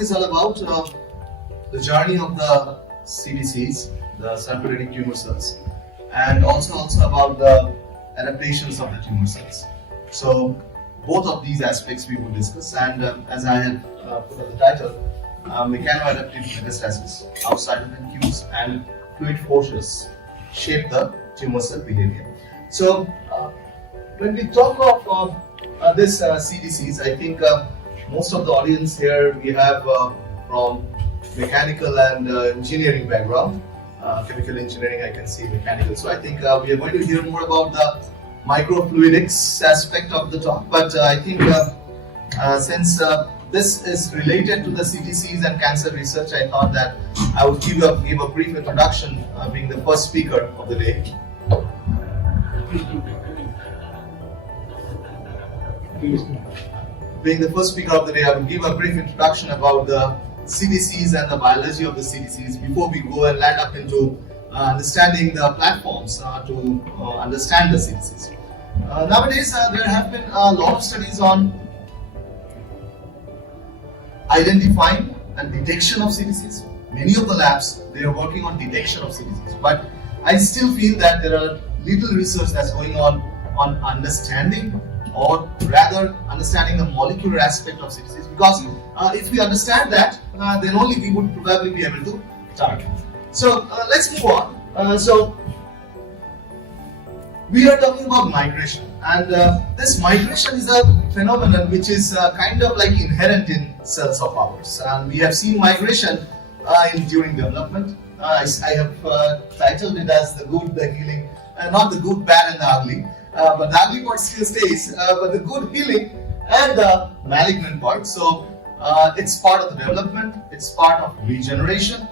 talk is all about the journey of the CTCs, the circulating tumor cells, and also about the adaptations of the tumor cells. So both of these aspects we will discuss, and as I have put on the title, Mechanoadaptive metastasis, how cytokine cues and fluid forces shape the tumor cell behavior. So when we talk of this CTCs, I think most of the audience here we have from mechanical and engineering background, chemical engineering, I can see mechanical. So I think we are going to hear more about the microfluidics aspect of the talk, but I think since this is related to the CTCs and cancer research, I thought that I would give a brief introduction, being the first speaker of the day. Being the first speaker of the day, I will give a brief introduction about the CTCs and the biology of the CTCs before we go and land up into understanding the platforms to understand the CTCs. Nowadays, there have been a lot of studies on identifying and detection of CTCs. Many of the labs, they are working on detection of CTCs, but I still feel that there are little research that's going on understanding, or rather understanding the molecular aspect of CTCs, because if we understand that, then only we would probably be able to target. So let's move on. So we are talking about migration, and this migration is a phenomenon which is kind of like inherent in cells of ours, and we have seen migration during development. I have titled it as the good, the healing, not the good, bad and the ugly, but the ugly part still stays, but the good, healing and the malignant part. So it's part of the development, it's part of regeneration,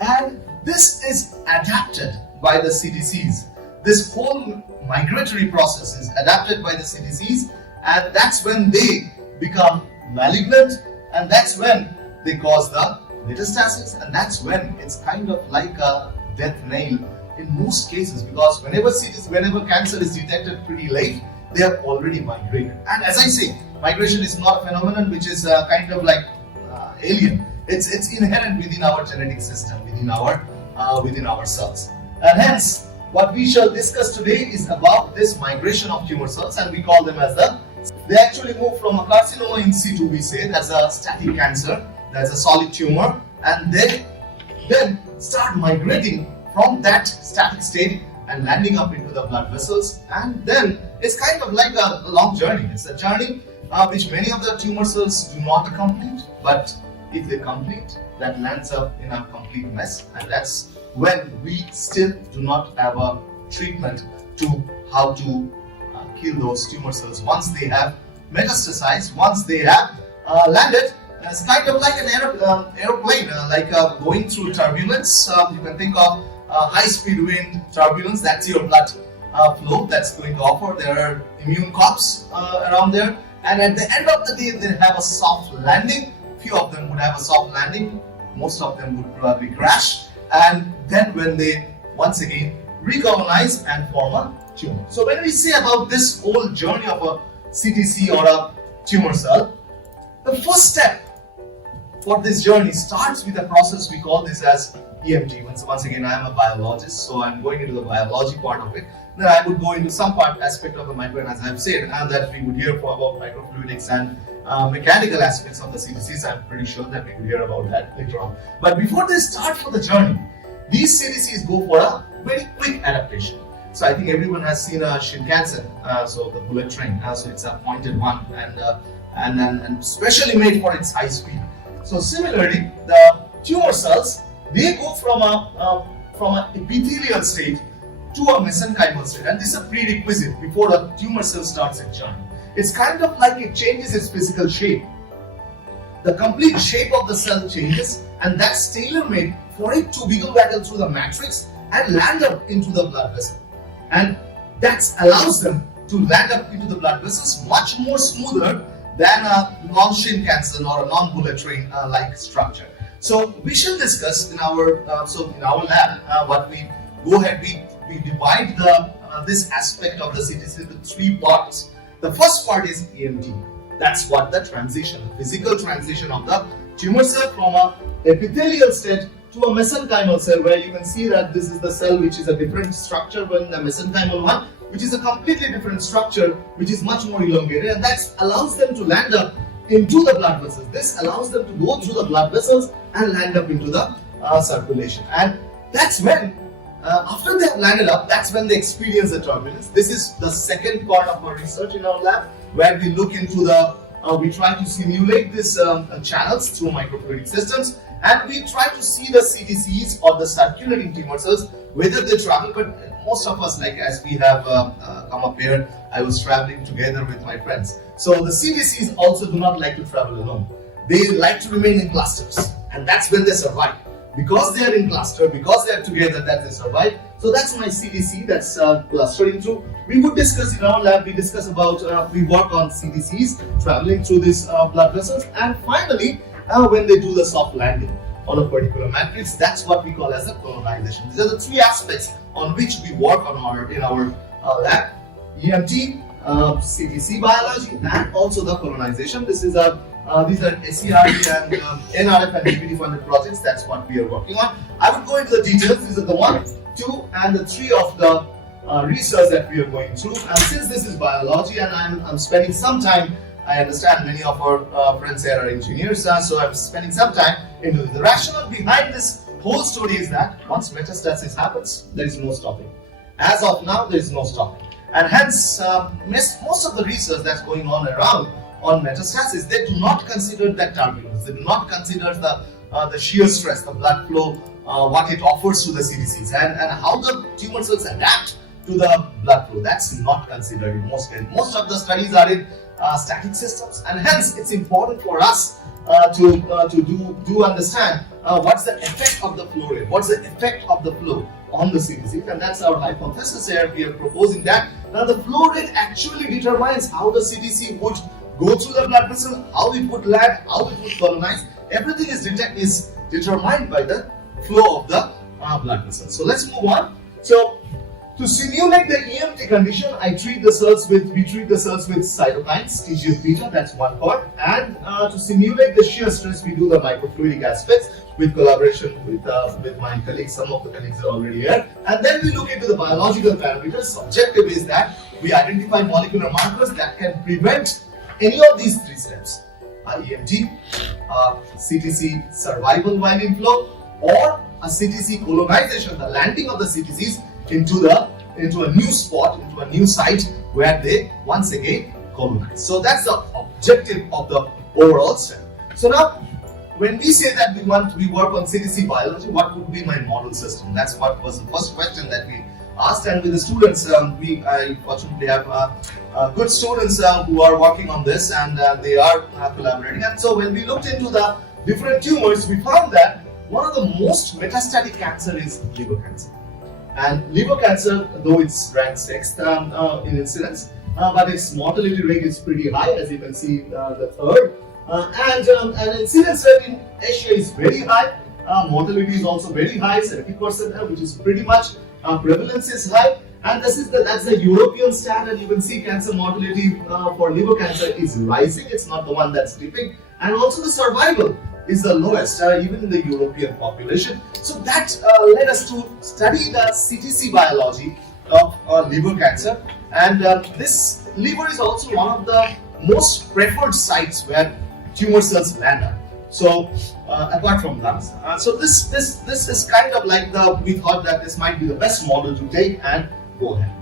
and this is adapted by the CTCs. This whole migratory process is adapted by the CTCs, and that's when they become malignant, and that's when they cause the metastasis, and that's when it's kind of like a death nail in most cases, because whenever cancer is detected pretty late, they have already migrated. And as I say, migration is not a phenomenon which is kind of like alien. It's inherent within our genetic system, within our cells, and hence what we shall discuss today is about this migration of tumor cells, and we call them as they actually move from a carcinoma in situ, we say, that's a static cancer, that's a solid tumor, and they then start migrating from that static state and landing up into the blood vessels, and then it's kind of like a long journey. It's a journey which many of the tumor cells do not complete, but if they complete, that lands up in a complete mess, and that's when we still do not have a treatment to how to kill those tumor cells once they have metastasized, once they have landed. It's kind of like an aeroplane, like going through turbulence. You can think of high-speed wind turbulence. That's your blood flow that's going to offer. There are immune corps around there, and at the end of the day, they have a soft landing. Few of them would have a soft landing. Most of them would probably crash, and then when they once again recolonize and form a tumor. So when we say about this whole journey of a CTC or a tumor cell, the first step for this journey starts with a process we call this as EMG. Once again, I am a biologist, so I'm going into the biology part of it. Then I would go into some aspect of the micro, and as I've said, and that we would hear about microfluidics and mechanical aspects of the CTCs. I'm pretty sure that we will hear about that later on. But before they start for the journey, these CTCs go for a very quick adaptation. So I think everyone has seen a Shinkansen, so the bullet train. So it's a pointed one, and specially made for its high speed. So similarly, the tumor cells, they go from a epithelial state to a mesenchymal state, and this is a prerequisite before the tumor cell starts its journey. It's kind of like it changes its physical shape. The complete shape of the cell changes, and that's tailor-made for it to wiggle waggle through the matrix and land up into the blood vessel. And that allows them to land up into the blood vessels much more smoother than a non-Shinkansen or a non-bullet train like structure. So we shall discuss in our lab what we go ahead. We divide this aspect of the CTC into three parts. The first part is EMT. That's what the transition, physical transition of the tumor cell from a epithelial state to a mesenchymal cell, where you can see that this is the cell which is a different structure than the mesenchymal one, which is a completely different structure, which is much more elongated, and that allows them to land up into the blood vessels. This allows them to go through the blood vessels and land up into the circulation. And that's when, after they have landed up, that's when they experience the turbulence. This is the second part of our research in our lab, where we look into we try to simulate these channels through microfluidic systems, and we try to see the CTCs or the circulating tumor cells, whether they travel. But most of us, like as we have come up here, I was traveling together with my friends. So the CTCs also do not like to travel alone. They like to remain in clusters, and that's when they survive. Because they are in cluster, because they are together, that they survive. So that's my CTC, that's clustering through. We would discuss in our lab, we discuss about, we work on CTCs traveling through these blood vessels, and finally, when they do the soft landing on a particular matrix, that's what we call as a colonization. These are the three aspects on which we work on in our lab: EMT, CTC biology, and also the colonization. This is these are SERD and NRF and DPT-funded projects. That's what we are working on. I will go into the details. These are the 1, 2, and the 3 of the research that we are going through. And since this is biology, and I'm spending some time, I understand many of our friends here are engineers, so I'm spending some time into the rationale behind this whole story is that once metastasis happens, there is no stopping. As of now, there is no stopping, and hence most of the research that's going on around on metastasis, they do not consider that turbulence. They do not consider the shear stress, the blood flow, what it offers to the CTCs, and how the tumor cells adapt to the blood flow. That's not considered in most cases. Most of the studies are in static systems, and hence it's important for us to understand what's the effect of the flow rate, what's the effect of the flow on the CTCs, and that's our hypothesis here. We are proposing that now the flow rate actually determines how the CTC would go through the blood vessel, how it would land, how it would colonize. Everything is determined by the flow of the blood vessel. So let's move on. So to simulate the EMT condition, we treat the cells with cytokines, TGF-beta, that's one part. And to simulate the shear stress, we do the microfluidic aspects with collaboration with my colleagues. Some of the colleagues are already here. And then we look into the biological parameters. Objective is that we identify molecular markers that can prevent any of these 3 steps: EMT, CTC survival while in flow, or a CTC colonization, the landing of the CTCs into a new spot, into a new site where they once again colonize. So that's the objective of the overall study. So now, when we say that we work on CTC biology, what would be my model system? That's what was the first question that we asked, and with the students, I fortunately have good students who are working on this, and they are collaborating. And so when we looked into the different tumors, we found that one of the most metastatic cancer is liver cancer. And liver cancer, though it's ranked 6th in incidence, but its mortality rate is pretty high, as you can see, the 3rd. And incidence rate in Asia is very high. Mortality is also very high, 70%, which is pretty much prevalence is high. And that's the European standard. You can see cancer mortality for liver cancer is rising. It's not the one that's dipping. And also the survival is the lowest, even in the European population. So that led us to study the CTC biology of liver cancer. And this liver is also one of the most preferred sites where tumor cells land up. So apart from lungs, so this is kind of like we thought that this might be the best model to take and go ahead.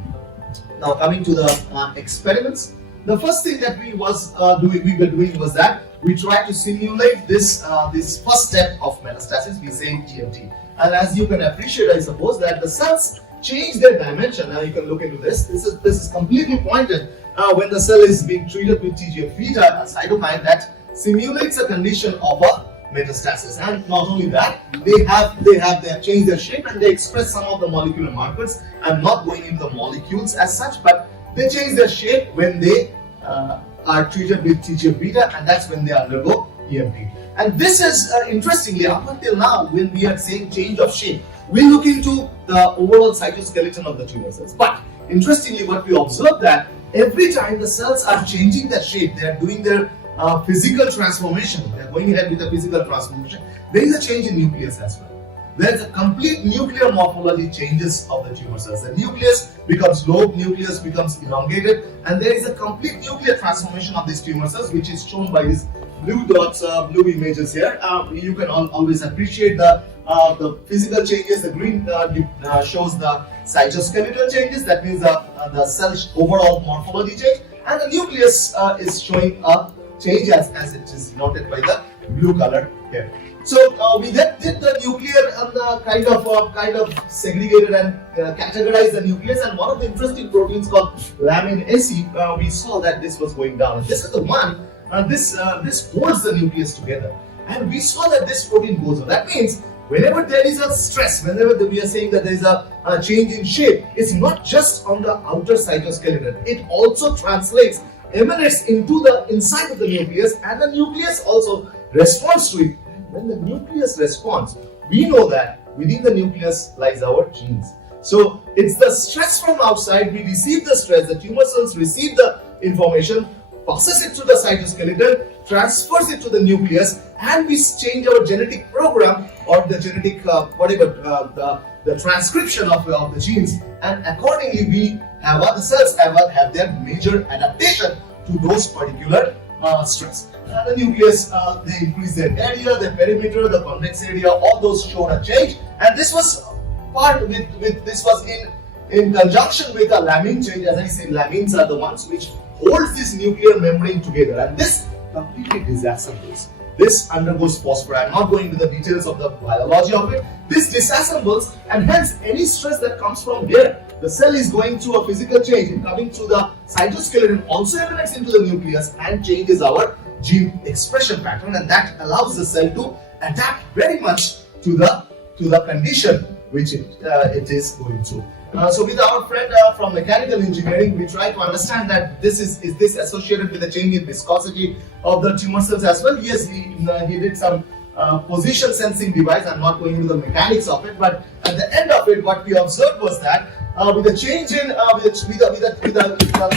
Now coming to the experiments, the first thing that we were doing was that we tried to simulate this first step of metastasis. We say EMT, and as you can appreciate, I suppose that the cells change their dimension. Now you can look into this. This is completely pointed when the cell is being treated with TGF-beta, a cytokine that simulates a condition of a metastasis. And not only that, they have changed their shape and they express some of the molecular markers. I'm not going into the molecules as such, but they change their shape when they are treated with TGF-beta, and that's when they undergo EMT. And this is interestingly, up until now, when we are saying change of shape, we look into the overall cytoskeleton of the tumor cells. But interestingly, what we observe that every time the cells are changing their shape, they are doing their physical transformation. They are going ahead with the physical transformation. There is a change in nucleus as well. There is a complete nuclear morphology changes of the tumor cells. The nucleus becomes lobe, nucleus becomes elongated, and there is a complete nuclear transformation of these tumor cells, which is shown by these blue dots, blue images here. You can always appreciate the physical changes. The green shows the cytoskeletal changes. That means the cell's overall morphology change, and the nucleus is showing a change as it is noted by the blue color here. So we then did the nuclear and kind of segregated and categorized the nucleus, and one of the interesting proteins called lamin AC, we saw that this was going down. And this is the one, this holds the nucleus together. And we saw that this protein goes on. That means whenever there is a stress, whenever we are saying that there is a change in shape, it's not just on the outer cytoskeleton. It also emanates into the inside of the nucleus, and the nucleus also responds to it. When the nucleus responds, we know that within the nucleus lies our genes. So it's the stress from outside. We receive the stress, the tumor cells receive the information, passes it to the cytoskeleton, transfers it to the nucleus, and we change our genetic program or the genetic the transcription of the genes, and accordingly we have the cells have their major adaptation to those particular stress. The nucleus, they increase their area, their perimeter, the convex area, all those showed a change, and this was this was in conjunction with a lamin change. As I said, lamins are the ones which holds this nuclear membrane together, and this completely disassembles. This undergoes phosphor. I'm not going into the details of the biology of it. This disassembles, and hence any stress that comes from here, the cell is going through a physical change and coming through the cytoskeleton, also emanates into the nucleus and changes our gene expression pattern, and that allows the cell to adapt very much to the condition which it is going through. So with our friend from mechanical engineering, we try to understand that is this associated with the change in viscosity of the tumor cells as well. Yes, he did some position sensing device. I'm not going into the mechanics of it, but at the end of it, what we observed was that with the change in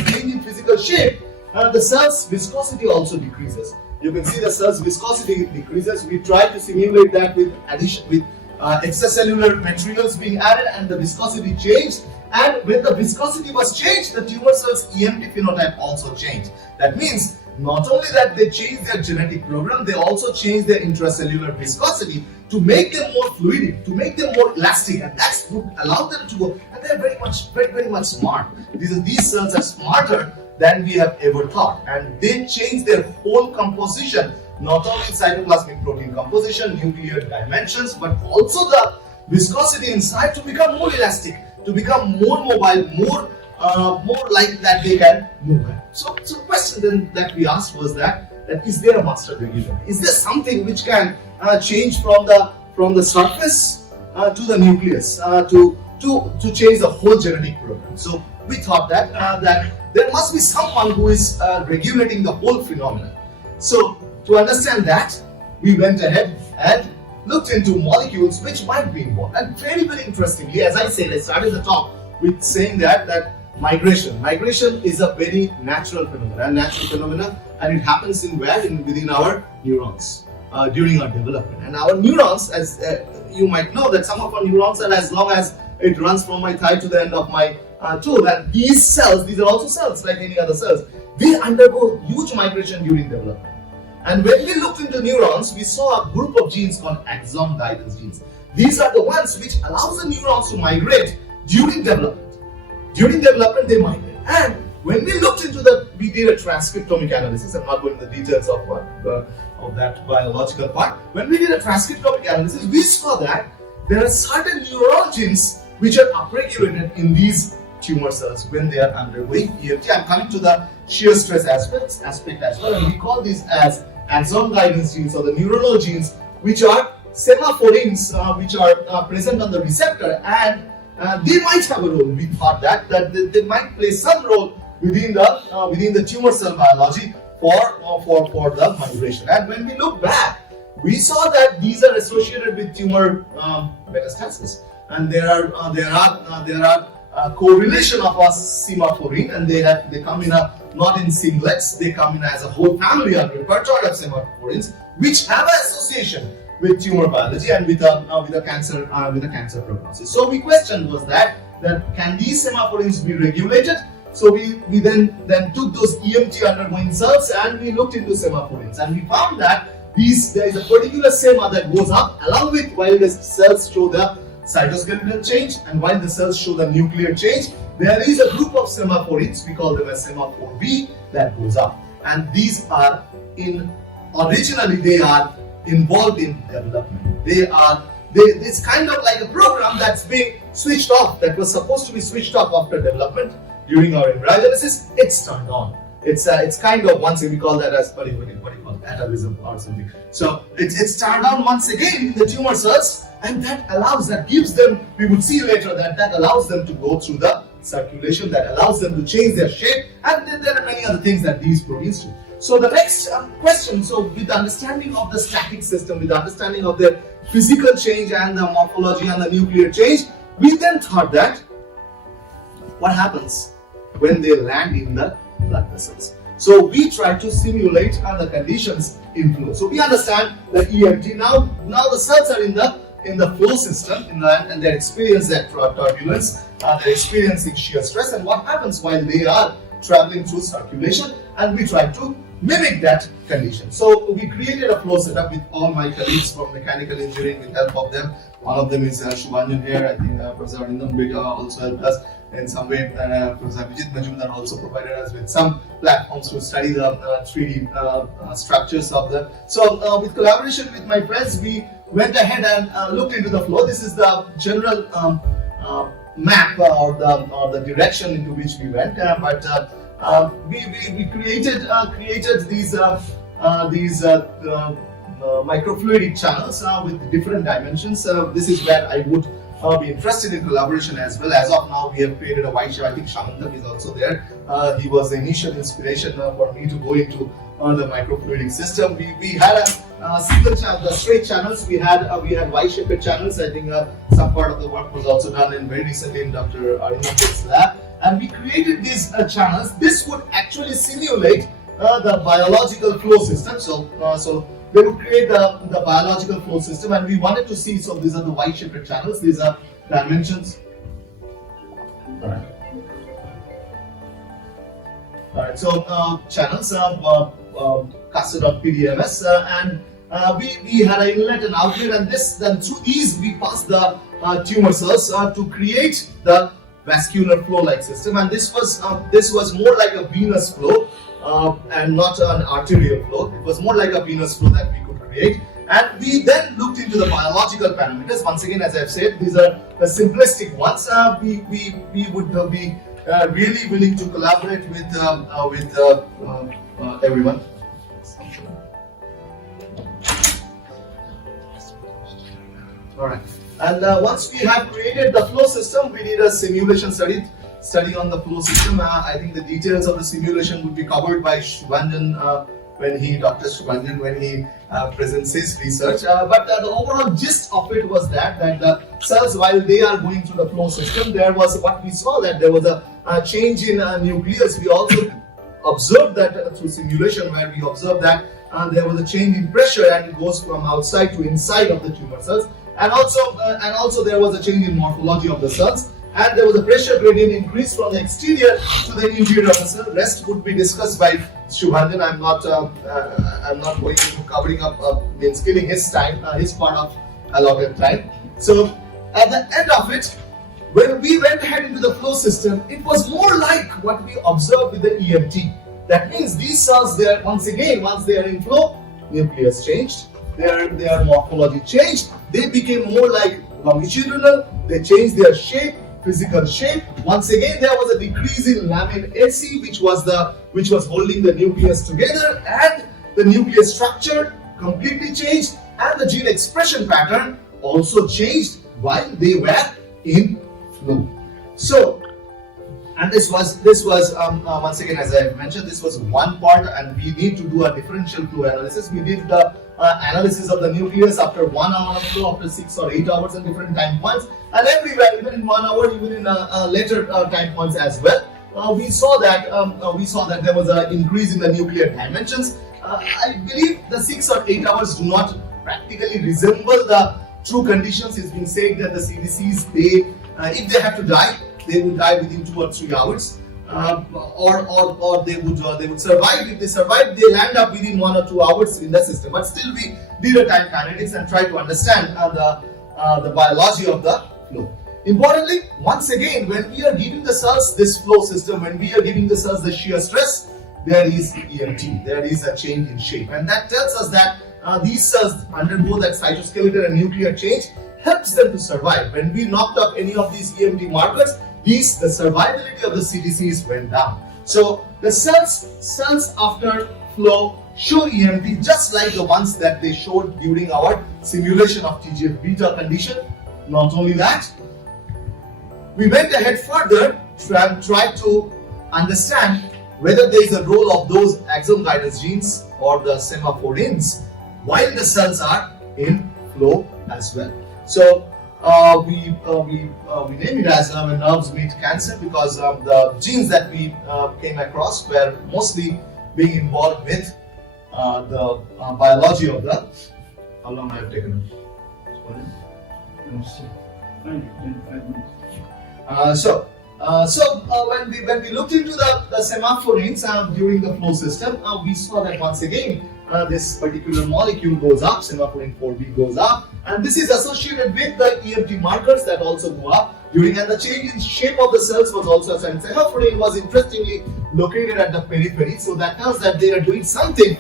change in physical shape, the cell's viscosity also decreases. You can see the cell's viscosity decreases. We try to simulate that with extracellular materials being added, and the viscosity changed. And when the viscosity was changed, the tumor cells EMT phenotype also changed. That means not only that they changed their genetic program, they also changed their intracellular viscosity to make them more fluidic, to make them more elastic, and that's would allow them to go. And they're very much smart. These cells are smarter than we have ever thought, and they change their whole composition, not only cytoplasmic protein composition, nuclear dimensions, but also the viscosity inside to become more elastic, to become more mobile, more like that they can move. So the question then that we asked was that is there a master regulator? Is there something which can change from the surface to the nucleus to change the whole genetic program? So we thought that there must be someone who is regulating the whole phenomenon. So to understand that, we went ahead and looked into molecules which might be involved. And very interestingly, as I said, I started the talk with saying that migration is a very natural phenomenon, and it happens within our neurons during our development. And our neurons, as you might know, that some of our neurons are as long as it runs from my thigh to the end of my toe, and these cells, these are also cells like any other cells, they undergo huge migration during development. And when we looked into neurons, we saw a group of genes called axon guidance genes. These are the ones which allows the neurons to migrate during development. During development, they migrate. And when we looked into we did a transcriptomic analysis. I'm not going into the details of that biological part. When we did a transcriptomic analysis, we saw that there are certain neural genes which are upregulated in these tumor cells when they are undergoing EFT. I'm coming to the shear stress aspect as well, and we call these as axon guidance genes, or the neuronal genes, which are semaphorins, which are present on the receptor, and they might have a role. We thought that they might play some role within the tumor cell biology for the migration. And when we look back, we saw that these are associated with tumor metastasis, and there are correlation of a semaphorin, and they come in a not in singlets. They come in as a whole family or repertoire of semaphorins, which have an association with tumor biology and with a cancer prognosis. So we questioned was that can these semaphorins be regulated? So we then took those EMT undergoing cells and we looked into semaphorins, and we found that there is a particular sema that goes up along with while the cells show the cytoskeletal change and while the cells show the nuclear change, there is a group of semaphorins, we call them as semaphore B, that goes up. And these are originally they are involved in development. It's kind of like a program that's being switched off, that was supposed to be switched off after development. During our embryogenesis, it's turned on. It's kind of once we call that as what do you call it, atavism or something. So it's turned on once again in the tumor cells, and that gives them, we would see later that allows them to go through the circulation, that allows them to change their shape, and then there are many other things that these proteins do. So the next question, so with the understanding of the static system, with the understanding of the physical change and the morphology and the nuclear change, we then thought that what happens when they land in the blood vessels. So we try to simulate the conditions in flow. So we understand the EMT. Now the cells are in the flow system and they experience that turbulence, they're experiencing shear stress, and what happens while they are traveling through circulation, and we try to mimic that condition. So we created a flow setup with all my colleagues from mechanical engineering with help of them. One of them is Shubhanjan here. I think Professor Arindam also helped us in some way. Professor Vijit Majumdar also provided us with some platforms to study the 3D structures of them. So with collaboration with my friends, we went ahead and looked into the flow. This is the general map or the direction into which we went. We created these microfluidic channels with different dimensions. This is where I would be interested in collaboration as well. As of now, we have created a white channel. I think Shantam is also there. He was the initial inspiration for me to go into the microfluidic system. We had a single channel, the straight channels. We had Y-shaped channels. I think some part of the work was also done very recently in Dr. Arindam's lab. And we created these channels. This would actually simulate the biological flow system. So they would create the biological flow system, and we wanted to see. So these are the Y-shaped channels. These are dimensions. All right. So channels casted on PDMS, and we had an inlet and outlet, and then through these we passed the tumor cells to create the vascular flow-like system, and this was more like a venous flow and not an arterial flow. It was more like a venous flow that we could create, and we then looked into the biological parameters. Once again, as I've said, these are the simplistic ones. We would be really willing to collaborate with everyone. All right. And once we have created the flow system, we did a simulation study on the flow system. I think the details of the simulation would be covered by Shubhanjan Dr. Shubhanjan when he presents his research. But the overall gist of it was that the cells, while they are going through the flow system, there was what we saw, that there was a change in nucleus. We also observed that through simulation, where we observed that there was a change in pressure, and it goes from outside to inside of the tumor cells. And also there was a change in morphology of the cells, and there was a pressure gradient increase from the exterior to the interior of the cell. Rest would be discussed by Shubhanjan. I'm not going into covering up killing his time, his part of allotted time. So at the end of it, when we went ahead into the flow system, it was more like what we observed with the EMT. That means these cells, once they are in flow, nucleus changed. Their morphology changed. They became more like longitudinal. They changed their shape, physical shape. Once again, there was a decrease in lamin AC, which was holding the nucleus together, and the nucleus structure completely changed, and the gene expression pattern also changed while they were in flow. So, and this was once again, as I mentioned, this was one part, and we need to do a differential flow analysis. We did the analysis of the nucleus after 1 hour of flow, after 6 or 8 hours at different time points, and everywhere, even in 1 hour, even in later time points as well. we saw that there was an increase in the nuclear dimensions. I believe the 6 or 8 hours do not practically resemble the true conditions. It's been said that the CDCs, if they have to die, they would die within 2 or 3 hours, or they would survive. If they survive, they land up within 1 or 2 hours in the system. But still, we did a time kinetics and tried to understand the biology of the flow. Importantly, once again, when we are giving the cells this flow system, when we are giving the cells the shear stress, there is EMT, there is a change in shape, and that tells us that these cells undergo that cytoskeletal and nuclear change, helps them to survive. When we knocked off any of these EMT markers, the survivability of the CDCs went down. So the cells after flow show EMT just like the ones that they showed during our simulation of TGF-beta condition. Not only that, we went ahead further and tried to understand whether there is a role of those axon guidance genes or the semaphorins while the cells are in flow as well. So we name it as when nerves meet cancer, because the genes that we came across were mostly being involved with the biology of the. How long I have taken? When we looked into the semaphorins during the flow system, we saw that once again this particular molecule goes up, semaphorin 4B goes up, and this is associated with the EMT markers that also go up during, and the change in shape of the cells was also, and semaphorin was interestingly located at the periphery, so that tells that they are doing something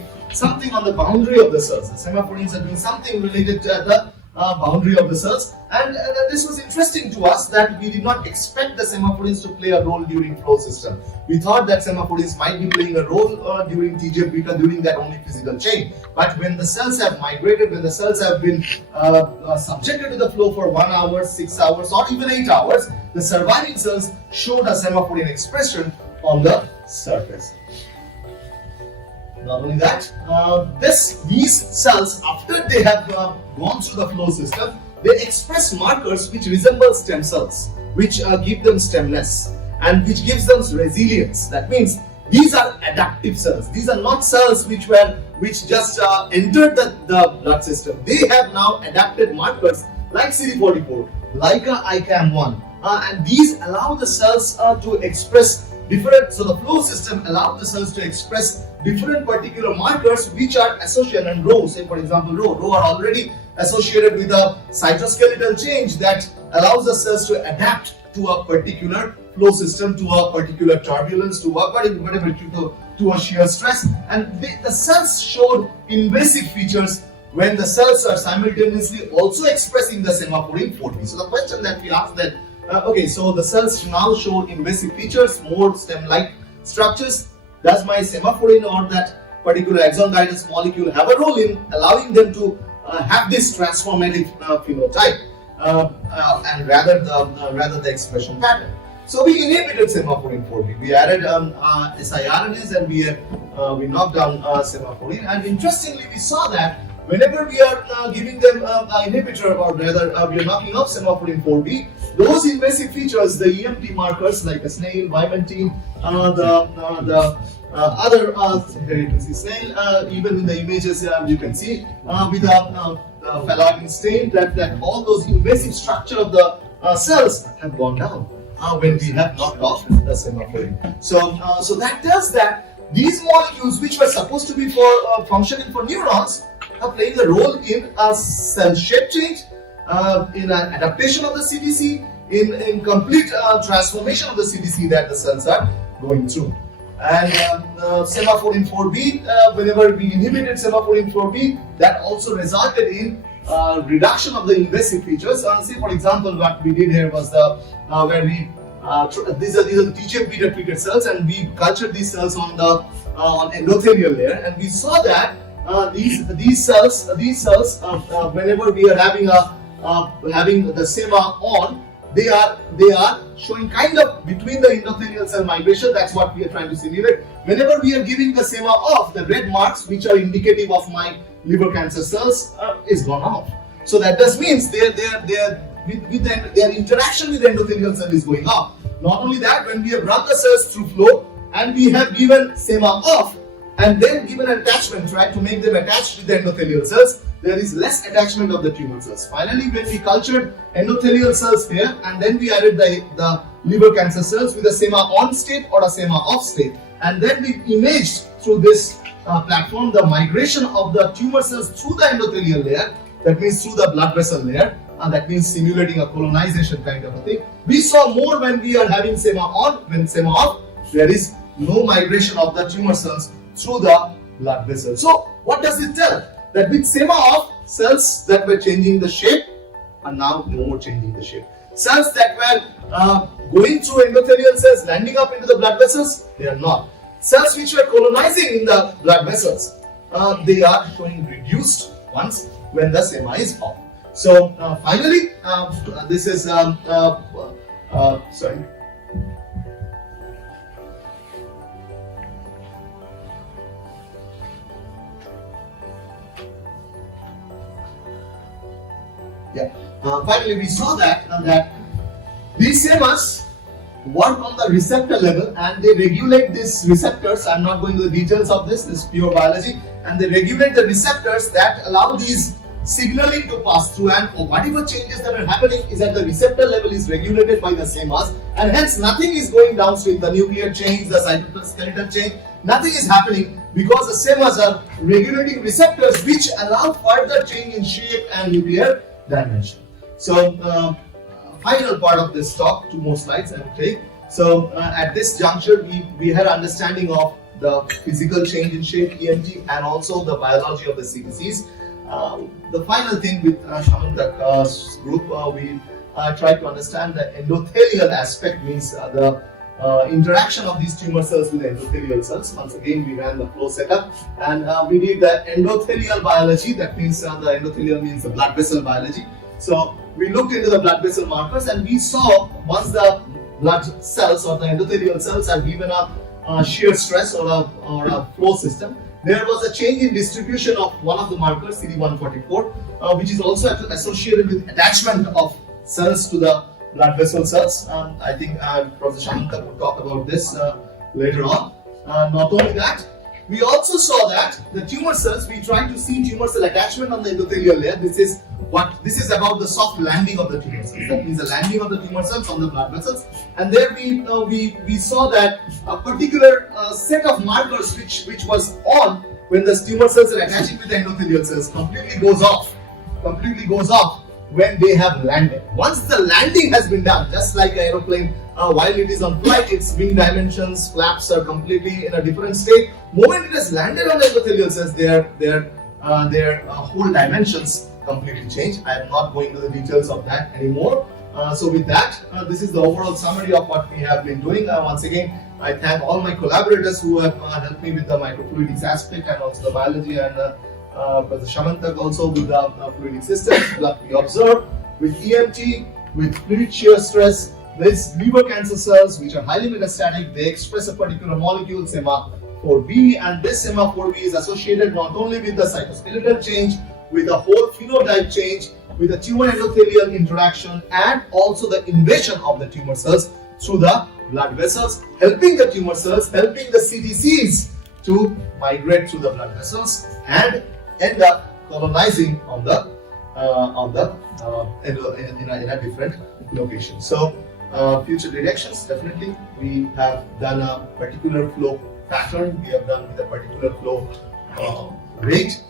on the boundary of the cells. The semaphorins are doing something related to the boundary of the cells, and this was interesting to us that we did not expect the semaphorins to play a role during flow system. We thought that semaphorins might be playing a role during TGF-beta, during that only physical change. But when the cells have migrated, when the cells have been subjected to the flow for 1 hour, 6 hours, or even 8 hours, the surviving cells showed a semaphorin expression on the surface. Not only that, these cells, after they have gone through the flow system, they express markers which resemble stem cells, which give them stemness and which gives them resilience. That means these are adaptive cells. These are not cells which just entered the blood system. They have now adapted markers like CD44, like ICAM1, and these allow the cells to express different. So the flow system allowed the cells to express different particular markers which are associated, and Rho, say for example Rho are already associated with a cytoskeletal change that allows the cells to adapt to a particular flow system, to a particular turbulence, to whatever, to a shear stress, and the cells showed invasive features when the cells are simultaneously also expressing the semaphorin 4B. So the question that we asked that, okay, so the cells now show invasive features, more stem-like structures. Does my semaphorin or that particular axon guidance molecule have a role in allowing them to have this transformative phenotype, and rather the expression pattern? So we inhibited semaphorin 4B. We added siRNAs and we knocked down semaphorin. And interestingly, we saw that whenever we are giving them an inhibitor, or rather we are knocking off semaphorin 4B, those invasive features, the EMT markers like the snail, vimentine, the other, here you can see snail, even in the images you can see with the phalloidin stain that all those invasive structure of the cells have gone down when we have knocked off the semaphorin. So that tells that these molecules, which were supposed to be for functioning for neurons, are playing a role in a cell shape change, in an adaptation of the CDC, in complete transformation of the CDC that the cells are going through. And semaphorin 4B, whenever we inhibited semaphorin 4B, that also resulted in reduction of the invasive features. See, for example, what we did here was where we these are the TGF-beta treated cells, and we cultured these cells on endothelial layer, and we saw that these cells, whenever we are having the sema on, they are showing kind of between the endothelial cell migration. That's what we are trying to simulate. Whenever we are giving the sema off, the red marks, which are indicative of my liver cancer cells, is gone off. So that just means their interaction with the endothelial cell is going up. Not only that, when we have run the cells through flow and we have given SEMA off and then given an attachment, right, to make them attached with the endothelial cells, there is less attachment of the tumor cells. Finally, when we cultured endothelial cells here and then we added the liver cancer cells with a SEMA on state or a SEMA off state, and then we imaged through this platform the migration of the tumor cells through the endothelial layer, that means through the blood vessel layer, and that means simulating a colonization kind of a thing. We saw more when we are having SEMA on. When SEMA off, there is no migration of the tumor cells through the blood vessel. So what does it tell? That with SEMA off, cells that were changing the shape are now no more changing the shape. Cells that were going through endothelial cells, landing up into the blood vessels, they are not. Cells which were colonizing in the blood vessels, they are showing reduced ones when the SEMA is off. So finally, this is sorry. Yeah. Finally, we saw that these SEMAs work on the receptor level and they regulate these receptors. I'm not going into the details of this is pure biology, and they regulate the receptors that allow these signaling to pass through, and whatever changes that are happening is at the receptor level is regulated by the SEMAs, and hence nothing is going downstream. The nuclear change, the cytoskeletal change, nothing is happening because the SEMAs are regulating receptors which allow further change in shape and nuclear dimension. So final part of this talk, 2 more slides I will take. So at this juncture we had understanding of the physical change in shape, EMT, and also the biology of the CDCs. The final thing with Shamantak's group, we tried to understand the endothelial aspect, means the interaction of these tumor cells with the endothelial cells. Once again, we ran the flow setup and we did the endothelial biology. That means the endothelial means the blood vessel biology. So we looked into the blood vessel markers and we saw once the blood cells or the endothelial cells are given a shear stress or a flow system, there was a change in distribution of one of the markers, CD144, which is also associated with attachment of cells to the blood vessel cells. I think Professor Shamantak will talk about this later on. Not only that, we also saw that the tumor cells, we tried to see tumor cell attachment on the endothelial layer. This is about the soft landing of the tumor cells. That means the landing of the tumor cells on the blood vessels. And there we saw that a particular set of markers which was on when the tumor cells are attaching with the endothelial cells completely goes off when they have landed. Once the landing has been done, just like an aeroplane, while it is on flight, its wing dimensions, flaps are completely in a different state. Moment it has landed on the endothelial cells, their whole dimensions completely change. I am not going into the details of that anymore. So with that, this is the overall summary of what we have been doing. Once again, I thank all my collaborators who have helped me with the microfluidics aspect and also the biology, and Professor Shamantak also with the fluidic systems that we observe with EMT, with fluid shear stress. These liver cancer cells which are highly metastatic, they express a particular molecule, SEMA4B, and this SEMA4B is associated not only with the cytoskeletal change, with the whole phenotype change, with the tumor endothelial interaction, and also the invasion of the tumor cells through the blood vessels, helping the tumor cells, helping the CDCs to migrate through the blood vessels and end up colonizing in a different location. So future directions, definitely we have done a particular flow pattern, we have done with a particular flow rate.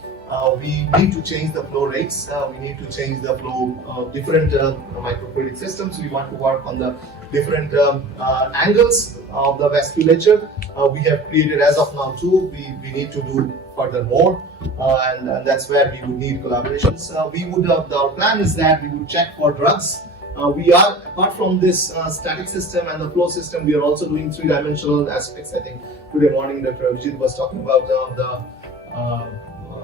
We need to change the flow rates, we need to change the flow of different microfluidic systems. We want to work on the different angles of the vasculature. We have created as of now 2, we need to do further more, and that's where we would need collaborations. Our plan is that we would check for drugs. We are, apart from this static system and the flow system, we are also doing 3-dimensional aspects. I think today morning Dr. Rajdeep was talking about the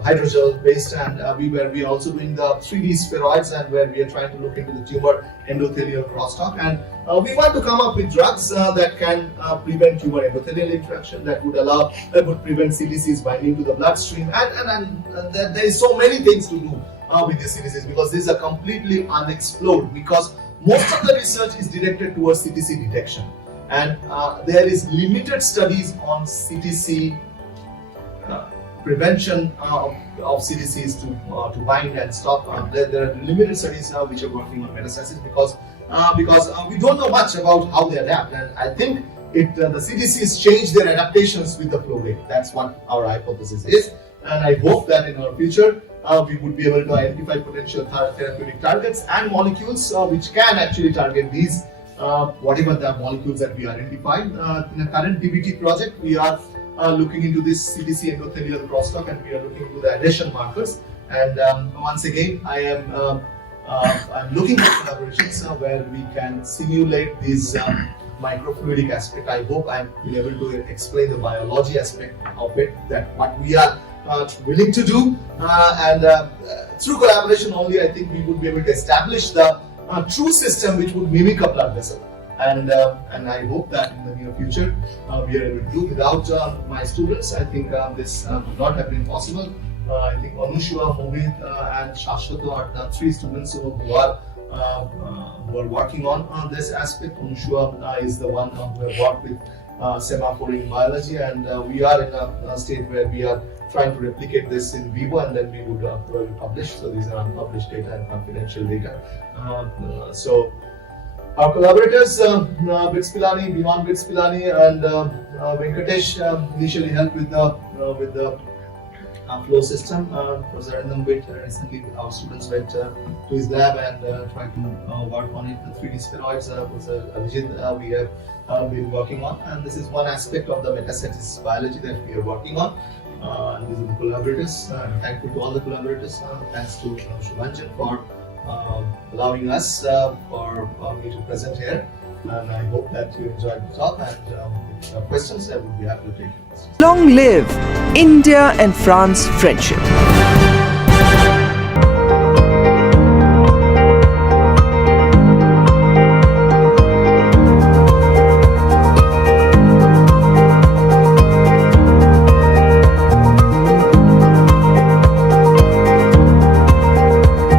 hydrogel based, and we are also doing the 3D spheroids, and where we are trying to look into the tumor endothelial crosstalk, and we want to come up with drugs that can prevent tumor endothelial interaction, that would prevent CDCs binding to the bloodstream, and there is so many things to do. with these CTCs, because these are completely unexplored, because most of the research is directed towards CTC detection, and there is limited studies on CTC prevention of CTCs to bind and stop. There are limited studies which are working on metastasis, because we don't know much about how they adapt, and I think the CTCs change their adaptations with the flow rate. That's what our hypothesis is, and I hope that in our future we would be able to identify potential therapeutic targets and molecules which can actually target these whatever the molecules that we identify. In the current DBT project, we are looking into this CTC endothelial crosstalk, and we are looking into the adhesion markers. And once again, I'm looking at collaborations where we can simulate these microfluidic aspect. I hope I'm able to explain the biology aspect of it, that what we are willing to do, and through collaboration only, I think we would be able to establish the true system which would mimic a blood vessel. And I hope that in the near future we are able to do. Without my students, I think this would not have been possible. I think Anushwa, Mohit, and Shashwata are the three students who are working on this aspect. Anushwa is the one who have worked with semaphoring biology, and we are in a state where we are trying to replicate this in vivo, and then we would probably publish. So these are unpublished data and confidential data. So our collaborators, Bits Pilani, Beyond Bits Pilani, and Venkatesh initially helped with the flow system. Professor Arindam Bit recently, our students went to his lab and tried to work on it. The 3D spheroids, Professor Abhijit, we have been working on, and this is one aspect of the metastasis biology that we are working on. And these are the collaborators. Thankful to all the collaborators. Thanks to Shubhanjan for allowing us for me to present here. And I hope that you enjoyed the talk, and if you have questions, I would be happy to take your questions. Long live India and France friendship.